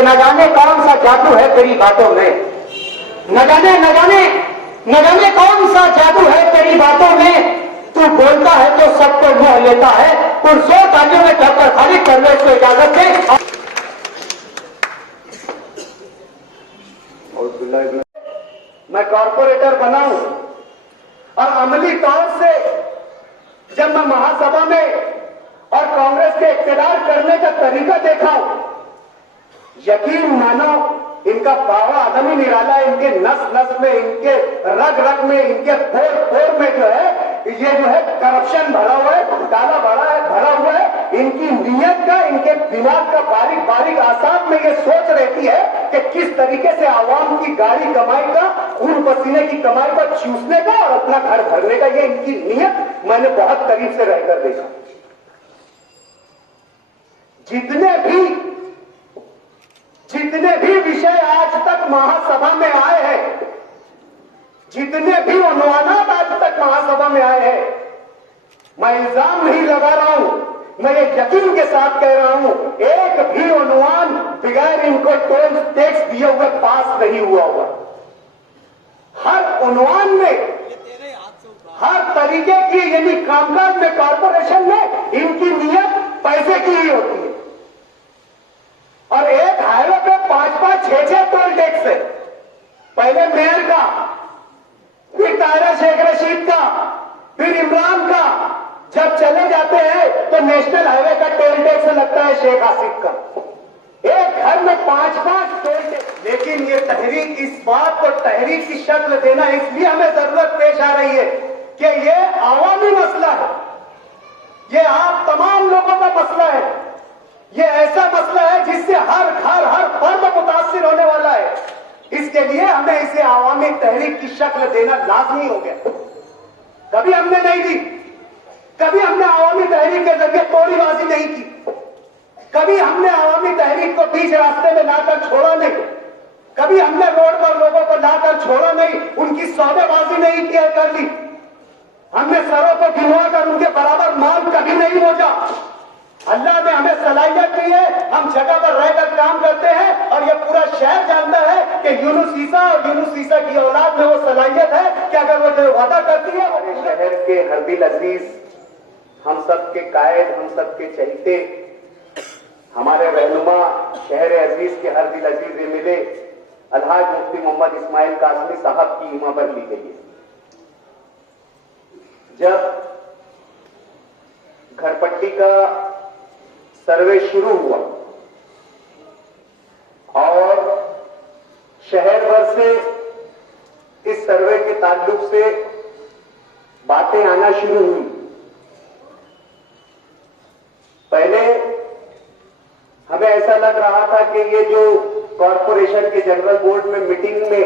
कि न जाने कौन सा जादू है तेरी बातों में, न जाने कौन सा जादू है तेरी बातों में। तू बोलता है तो सबको मोह लेता है। पुरजोर तालियों में डॉक्टर खालिद परवेज को इजाजत दे। मैं कॉर्पोरेटर बनाऊं और अमली तौर से जब मैं महासभा में और कांग्रेस के इख्तियार करने का तरीका देखा, यकीन मानो इनका पावा आदम ही निराला है। इनके नस नस में, इनके रग रग में, इनके पोर पोर में जो है ये जो है करप्शन भरा हुआ है, घोटाला भरा हुआ है। इनकी नीयत का, इनके दिमाग का बारीक बारीक आसाब में ये सोच रहती है कि किस तरीके से आवाम की गाड़ी कमाई का, खून पसीने की कमाई को चूसने का और अपना घर भरने का, ये इनकी नीयत मैंने बहुत करीब से रहकर देखा। जितने भी विषय आज तक महासभा में आए हैं, जितने भी उन्वानात आज तक महासभा में आए हैं, मैं इल्जाम नहीं लगा रहा हूं, मैं ये यकीन के साथ कह रहा हूं, एक भी उन्वान बगैर इनको टोल टैक्स दिए हुए पास नहीं हुआ हुआ। हर उन्वान में, हर तरीके की, यानी कामकाज में, कॉर्पोरेशन में इनकी नीयत पैसे की ही होती है। और एक हाईवे पे 5-5, 6-6 टोल टैक्स है। पहले मेयर का, फिर तायरा शेख रशीद का, फिर इमरान का। जब चले जाते हैं तो नेशनल हाईवे का टोल टैक्स लगता है शेख आसिफ का। एक घर में 5-5 टोल टैक्स। लेकिन ये तहरीक, इस बात को तहरीक की शक्ल देना इसलिए हमें जरूरत पेश आ रही है कि ये आवामी मसला है, ये आप तमाम लोगों का मसला है। ये ऐसा मसला है जिससे हर घर, हर फर्द मुतासिर होने वाला है। इसके लिए हमें इसे आवामी तहरीक की शक्ल देना लाजमी हो गया। कभी हमने नहीं दी, कभी हमने आवामी तहरीक के जरिए तोड़ीबाजी नहीं की, कभी हमने आवामी तहरीक को बीच रास्ते में लाकर छोड़ा नहीं, कभी हमने रोड पर लोगों को लाकर छोड़ा नहीं, उनकी सौदेबाजी नहीं किया कर ली। हमने सरों को गिनवा कर उनके बराबर माल कभी नहीं मोजा। अल्लाह ने हमें सलाहियत दी है, हम जगह पर रहकर काम करते हैं और ये पूरा शहर जानता है कि यूनुस ईसा और यूनुस ईसा की औलाद में वो सलाहियत है कि अगर वो जो वादा करती है। हमारे शहर के हरदिल अजीज, हम सब के कायद, हम सब के चहीते, हमारे रहनुमा, शहर अजीज के हरदिल अजीज मिले अलहाज मुफ्ती मोहम्मद इस्माइल कासमी साहब की ईमा पर ली गई है। जब घरपट्टी का सर्वे शुरू हुआ और शहर भर से इस सर्वे के ताल्लुक से बातें आना शुरू हुई। पहले हमें ऐसा लग रहा था कि ये जो कॉरपोरेशन के जनरल बोर्ड में मीटिंग में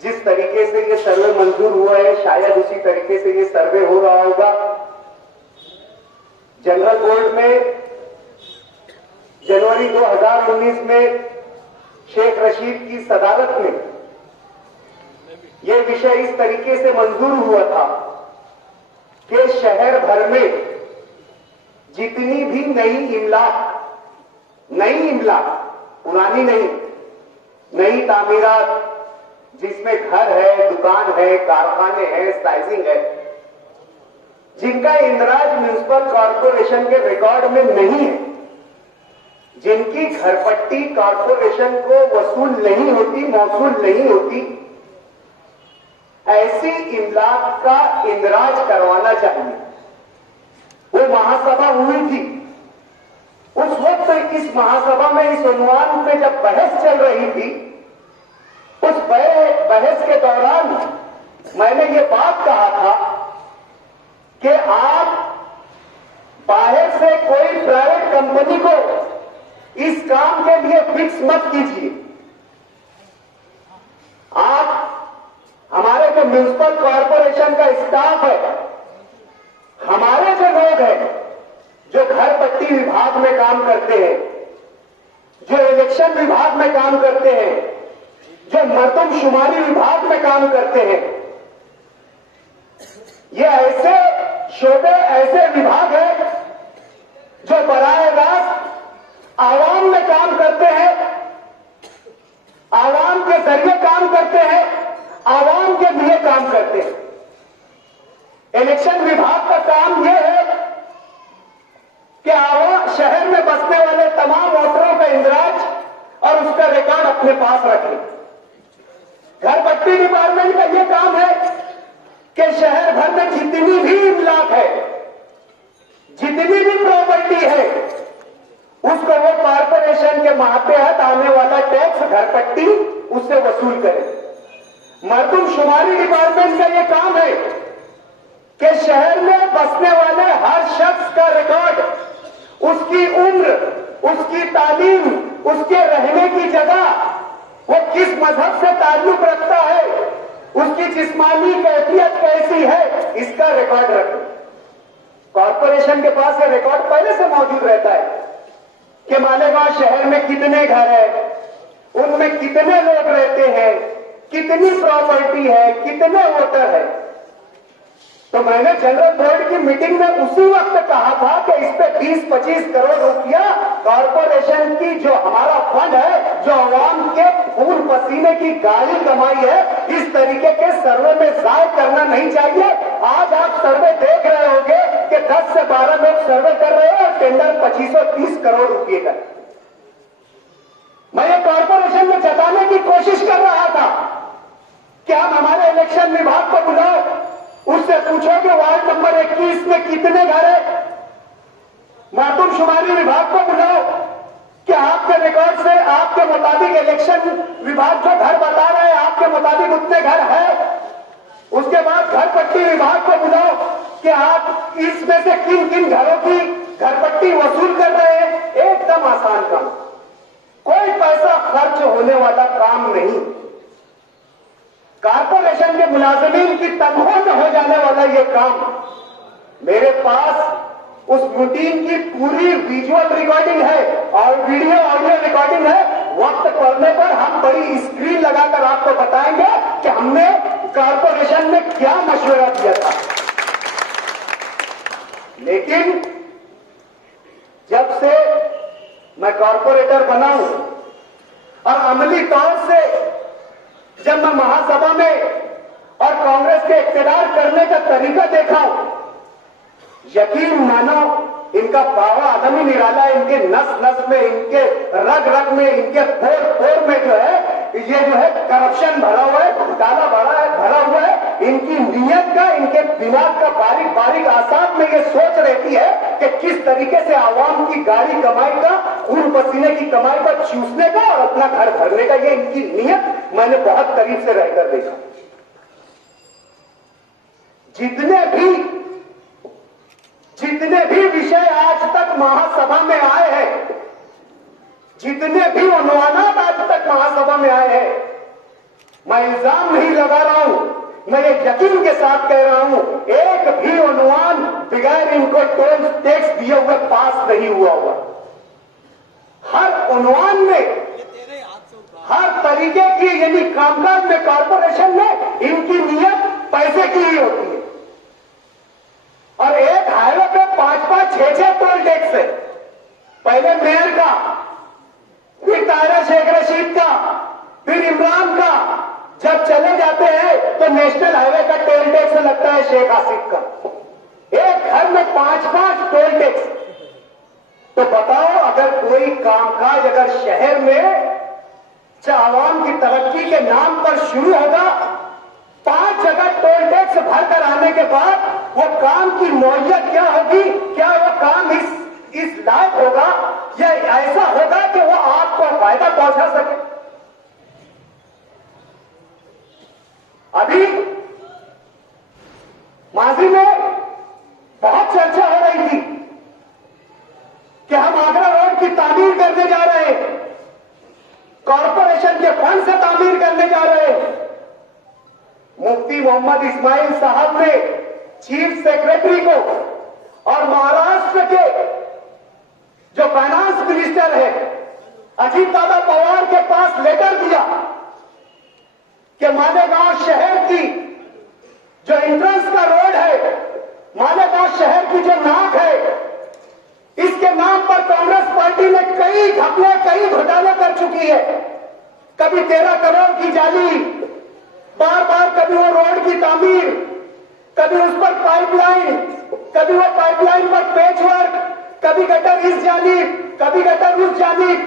जिस तरीके से ये सर्वे मंजूर हुआ है, शायद उसी तरीके से ये सर्वे हो रहा होगा। जनरल बोर्ड में जनवरी 2019 में शेख रशीद की सदारत में यह विषय इस तरीके से मंजूर हुआ था कि शहर भर में जितनी भी नई इमला, पुरानी नहीं, नई तामीरात जिसमें घर है, दुकान है, कारखाने हैं, साइजिंग है, जिनका इंदराज म्युनिसिपल कॉर्पोरेशन के रिकॉर्ड में नहीं है, जिनकी घरपट्टी कॉर्पोरेशन को वसूल नहीं होती, मौसूल नहीं होती, ऐसी इमलाक का इंदराज करवाना चाहिए। वो महासभा हुई थी। उस वक्त इस महासभा में इस उन्वान पे जब बहस चल रही थी, उस बहस के दौरान मैंने ये बात कहा था कि आप बाहर से कोई प्राइवेट कंपनी को इस काम के लिए फिक्स मत कीजिए। आप, हमारे जो म्युनिसिपल कॉर्पोरेशन का स्टाफ है, हमारे जो लोग हैं जो घर पट्टी विभाग में काम करते हैं, जो इलेक्शन विभाग में काम करते हैं, जो मर्दमशुमारी विभाग में काम करते हैं, ये ऐसे शोबे, ऐसे विभाग हैं जो बराह रास्त आवाम में काम करते हैं पास रखें। घर पट्टी डिपार्टमेंट का यह काम है कि शहर भर में जितनी भी इमलाक है, जितनी भी प्रॉपर्टी है, उसको वो कॉर्पोरेशन के मातहत आने वाला टैक्स घर पट्टी उससे वसूल करे। मरदमशुमारी डिपार्टमेंट का यह काम है कि शहर में बसने वाले हर शख्स का रिकॉर्ड, उसकी उम्र, उसकी तालीम, उसके रहने की जगह, वो किस मजहब से ताल्लुक रखता है, उसकी जिस्मानी कैफियत कैसी है, इसका रिकॉर्ड रखें। कॉर्पोरेशन के पास ये रिकॉर्ड पहले से मौजूद रहता है कि मालेगांव शहर में कितने घर है, उनमें कितने लोग रहते हैं, कितनी प्रॉपर्टी है, कितने वोटर है। तो मैंने जनरल बोर्ड की मीटिंग में उसी वक्त कहा था कि इस पे 20-25 करोड़ रुपया कॉर्पोरेशन की जो हमारा फंड है, जो आवाम के खून पसीने की गाली कमाई है, इस तरीके के सर्वे में जाय करना नहीं चाहिए। आज आप सर्वे देख रहे होंगे कि 10 से 12 लोग सर्वे कर रहे हैं और टेंडर 25-30 करोड़ रुपये का। मैं ये कॉर्पोरेशन में जताने की कोशिश कर रहा था कि हम हमारे इलेक्शन विभाग को बुलाओ, उससे पूछो कि वार्ड नंबर 21 में कितने घर है। मरदमशुमारी विभाग को बुलाओ कि आपके रिकॉर्ड से, आपके मुताबिक इलेक्शन विभाग जो घर बता रहा है, आपके मुताबिक उतने घर है। उसके बाद घर पट्टी विभाग को बुलाओ कि आप इसमें से किन किन घरों की घर पट्टी वसूल कर रहे हैं। एकदम आसान काम, कोई पैसा खर्च होने वाला काम नहीं। कॉर्पोरेशन के मुलाजिमीन की तनख्वाह में हो जाने वाला यह काम। मेरे पास उस रूटीन की पूरी विजुअल रिकॉर्डिंग है और वीडियो ऑडियो रिकॉर्डिंग है। वक्त पड़ने पर हम बड़ी स्क्रीन लगाकर आपको बताएंगे कि हमने कॉर्पोरेशन में क्या मशवरा दिया था। लेकिन जब से मैं कॉर्पोरेटर बना हूं और अमली तौर से जब मैं महासभा में और कांग्रेस के इख्तियार करने का तरीका देखा हूं, यकीन मानो इनका पावा आदम ही निराला है। इनके नस नस में, इनके रग रग में, इनके पोर पोर में जो है ये जो है करप्शन भरा हुआ है, घोटाला भरा हुआ है। इनकी नीयत का, इनके दिमाग का बारीक बारीक आसाब में ये सोच रहती है कि किस तरीके से आवाम की गाड़ी कमाई का, खून पसीने की कमाई का चूसने का और अपना घर भरने का, ये इनकी नीयत मैंने बहुत करीब से रहकर देखा। जितने भी विषय आज तक महासभा में आए हैं, जितने भी उन्वानात आज तक महासभा में आए हैं, मैं इल्जाम नहीं लगा रहा हूं, मैं ये यकीन के साथ कह रहा हूं, एक भी उन्वान बगैर इनको टोल टैक्स दिए हुए पास नहीं हुआ होगा। हर उन्वान में, हर तरीके की यानी कामकाज में कॉर्पोरेशन में इनकी नीयत पैसे की ही होती है। और एक हाईवे पे 5-5, 6-6 टोल टैक्स है। पहले मेयर का, फिर तारा शेख रशीद का, फिर इमरान का। जब चले जाते हैं तो नेशनल हाईवे का टोल टैक्स लगता है शेख आसिफ का। एक घर में 5-5 टोल टैक्स। तो बताओ, अगर कोई कामकाज अगर शहर में आवाम की तरक्की के नाम पर शुरू होगा, 5 जगह टोल टैक्स भर कर आने के बाद वो काम की नौयत क्या होगी? क्या वो काम इस लायक होगा या ऐसा होगा कि वो आपको फायदा पहुंचा सके? अभी माजी में बहुत चर्चा हो रही थी कि हम आगरा रोड की तामीर करने जा रहे हैं, कॉर्पोरेशन के फंड से तामीर करने जा रहे हैं। मुफ्ती मोहम्मद इस्माइल साहब ने चीफ सेक्रेटरी को और महाराष्ट्र के जो फाइनेंस मिनिस्टर है अजीत दादा पवार के पास लेटर दिया कि मालेगांव शहर की जो एंट्रेंस का रोड है, मालेगांव शहर की जो नाक है, इसके नाम पर कांग्रेस पार्टी ने कई घपले, कई घोटाले कर चुकी है। कभी 13 करोड़ की जाली, बार बार कभी वो रोड की तामीर, कभी उस पर पाइपलाइन, कभी वो पाइपलाइन पर पेचवर्क, कभी गटर इस जानिब, कभी गटर उस जानिब,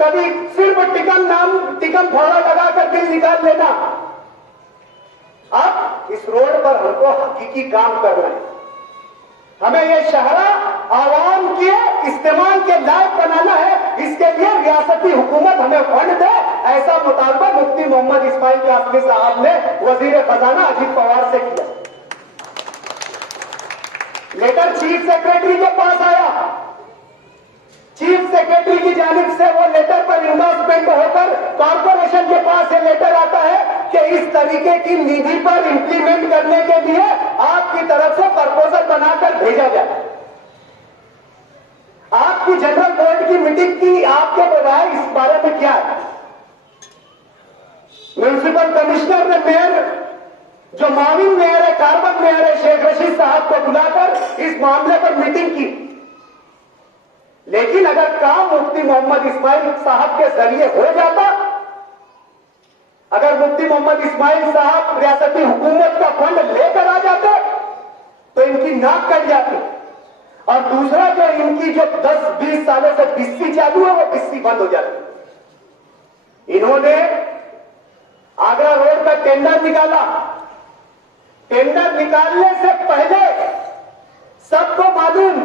कभी सिर्फ टिकम फोड़ा लगाकर बिल निकाल लेना। अब इस रोड पर हमको हकीकी काम करना है। हमें ये शहरा आवाम के इस्तेमाल के लायक बनाना है। इसके लिए रियासती हुकूमत हमें फंड दे, ऐसा मुतालबा मुफ्ती मोहम्मद इस्माइल कासमी साहब ने वजीर खजाना अजीत पवार से किया। लेटर चीफ सेक्रेटरी के पास आया। चीफ सेक्रेटरी की जानिब से वो लेटर पर इंडोर्समेंट होकर कॉर्पोरेशन के पास ये लेटर आता है कि इस तरीके की निधि पर इंप्लीमेंट करने के लिए आपकी तरफ से प्रपोजल बनाकर भेजा जाए। आपकी जनरल बोर्ड की मीटिंग की आपके बजाय इस बारे में क्या है? म्युनिसिपल कमिश्नर ने मेयर, जो माविन मेयर है, कार्बन मेयर है, शेख रशीद साहब को बुलाकर इस मामले पर मीटिंग की। लेकिन अगर काम मुफ्ती मोहम्मद इस्माइल साहब के जरिए हो जाता, अगर मुफ्ती मोहम्मद इस्माइल साहब रियासती हुकूमत का फंड लेकर आ जाते तो इनकी नाक कट जाती। और दूसरा, जो इनकी जो 10-20 सालों से बिस्सी चालू है, वो बिस्सी बंद हो जाती। इन्होंने आगरा रोड का टेंडर निकाला। टेंडर निकालने से पहले सबको मालूम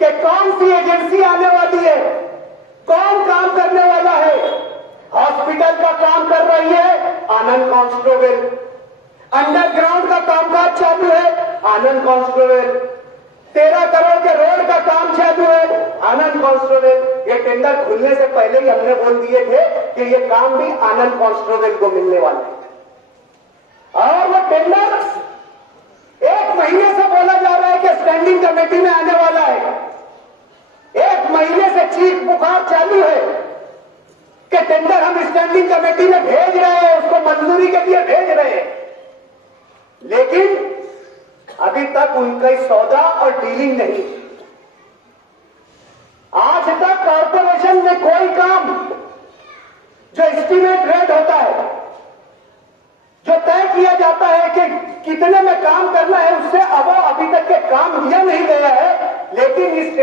कि कौन सी एजेंसी आने वाली है, कौन काम करने वाला है। हॉस्पिटल का काम कर रही है आनंद कॉन्स्टेबल, अंडरग्राउंड का कामकाज चालू है आनंद कॉन्स्टेबल, 13 करोड़ के रोड का काम चालू है आनंद कॉन्स्टेबल। ये टेंडर खुलने से पहले ही हमने बोल दिए थे कि ये काम भी आनंद कॉन्स्टेबल को मिलने वाला है। और वो टेंडर 1 महीने से बोला जा रहा है कि स्टैंडिंग कमेटी में आने वाला है। 1 महीने से चीख पुकार चालू है कि टेंडर हम स्टैंडिंग कमेटी में भेज रहे हैं, उसको मंजूरी के लिए भेज रहे हैं। लेकिन अभी तक उनका सौदा और डीलिंग नहीं। आज तक कॉर्पोरेशन में कोई काम जो एस्टीमेट रेट होता है, जो तय किया जाता है कि कितने में काम करना है, उससे अब अभी तक के काम दिया नहीं गया है। लेकिन इस